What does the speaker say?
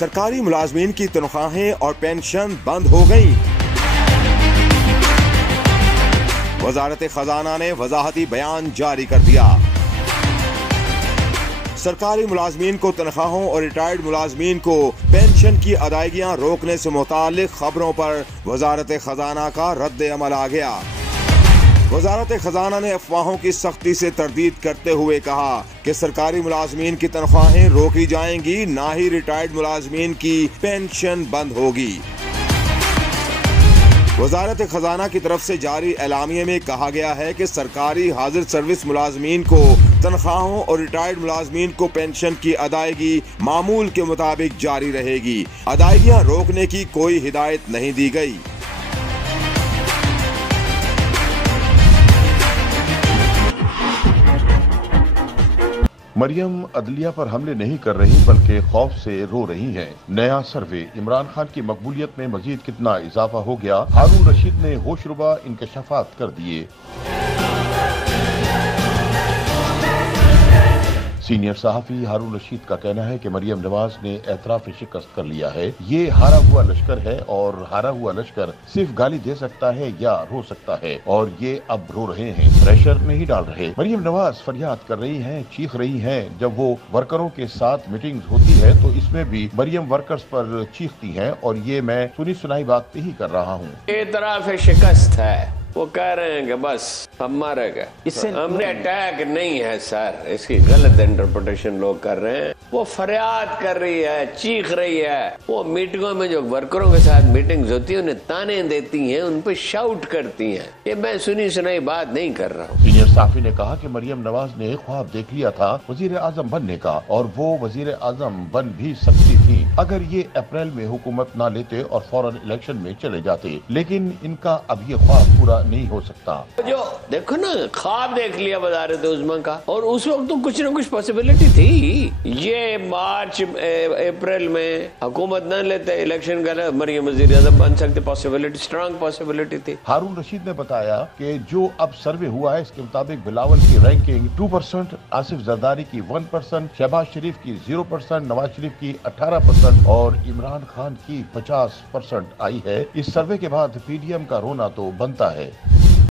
सरकारी मुलाजमीन की तनख्वाहें और पेंशन बंद हो गईं। वजारत खजाना ने वजाहती बयान जारी कर दिया। सरकारी मुलाजमीन को तनख्वाहों और रिटायर्ड मुलाजमीन को पेंशन की अदायगियां रोकने से मुताल्लिक खबरों पर वजारत खजाना का रद्द अमल आ गया। वजारत खजाना ने अफवाहों की सख्ती से तरदीद करते हुए कहा कि सरकारी मुलाजमीन की तनख्वाहें रोकी जाएंगी, ना ही रिटायर्ड मुलाजमीन की पेंशन बंद होगी। वजारत खजाना की तरफ से जारी एलामिये में कहा गया है कि सरकारी हाजिर सर्विस मुलाजमीन को तनख्वाहों और रिटायर्ड मुलाजमीन को पेंशन की अदायगी मामूल के मुताबिक जारी रहेगी। अदायगियां रोकने की कोई हिदायत नहीं दी गई। मरियम अदलिया पर हमले नहीं कर रही बल्कि खौफ से रो रही हैं। नया सर्वे, इमरान खान की मकबूलियत में मजीद कितना इजाफा हो गया? हारून रशीद ने होशरुबा इंकशाफात कर दिए। सीनियर सहाफी हारून रशीद का कहना है कि मरियम नवाज ने एतराफ शिकस्त कर लिया है। ये हारा हुआ लश्कर है और हारा हुआ लश्कर सिर्फ गाली दे सकता है या रो सकता है, और ये अब रो रहे हैं, प्रेशर नहीं डाल रहे। मरियम नवाज फरियाद कर रही हैं, चीख रही हैं। जब वो वर्करों के साथ मीटिंग्स होती है तो इसमें भी मरियम वर्कर्स पर चीखती हैं, और ये मैं सुनी सुनाई बात नहीं कर रहा हूँ। एतराफ शिकस्त है, वो कह रहे हैं कि बस हम मारे गए, हमने अटैक नहीं है सर। इसकी गलत इंटरप्रिटेशन लोग कर रहे हैं। वो फरियाद कर रही है, चीख रही है। वो मीटिंगों में जो वर्करों के साथ मीटिंग्स होती है उन्हें ताने देती हैं, उन पर शाउट करती हैं। ये मैं सुनी सुनाई बात नहीं कर रहा हूँ। सीनियर साफी ने कहा कि मरियम नवाज ने ख्वाब देख लिया था वजीर आजम बनने का, और वो वजीर आजम बन भी सकती थी अगर ये अप्रैल में हुकूमत ना लेते और फौरन इलेक्शन में चले जाते। लेकिन इनका अब ये ख्वाब पूरा नहीं हो सकता। जो देखो ना, ख्वाब देख लिया वज़ारत उज़्मा का, और उस वक्त तो कुछ ना कुछ पॉसिबिलिटी थी। ये मार्च अप्रैल में हुकूमत न लेते, इलेक्शन का मरियम वज़ीर आज़म बन सकते, पॉसिबिलिटी, स्ट्रांग पॉसिबिलिटी थी। हारून रशीद ने बताया कि जो अब सर्वे हुआ है इसके मुताबिक बिलावल की रैंकिंग 2%, आसिफ जरदारी की 1%, शहबाज शरीफ की 0%, नवाज शरीफ की 18% और इमरान खान की 50% आई है। इस सर्वे के बाद PDM का रोना तो बनता है।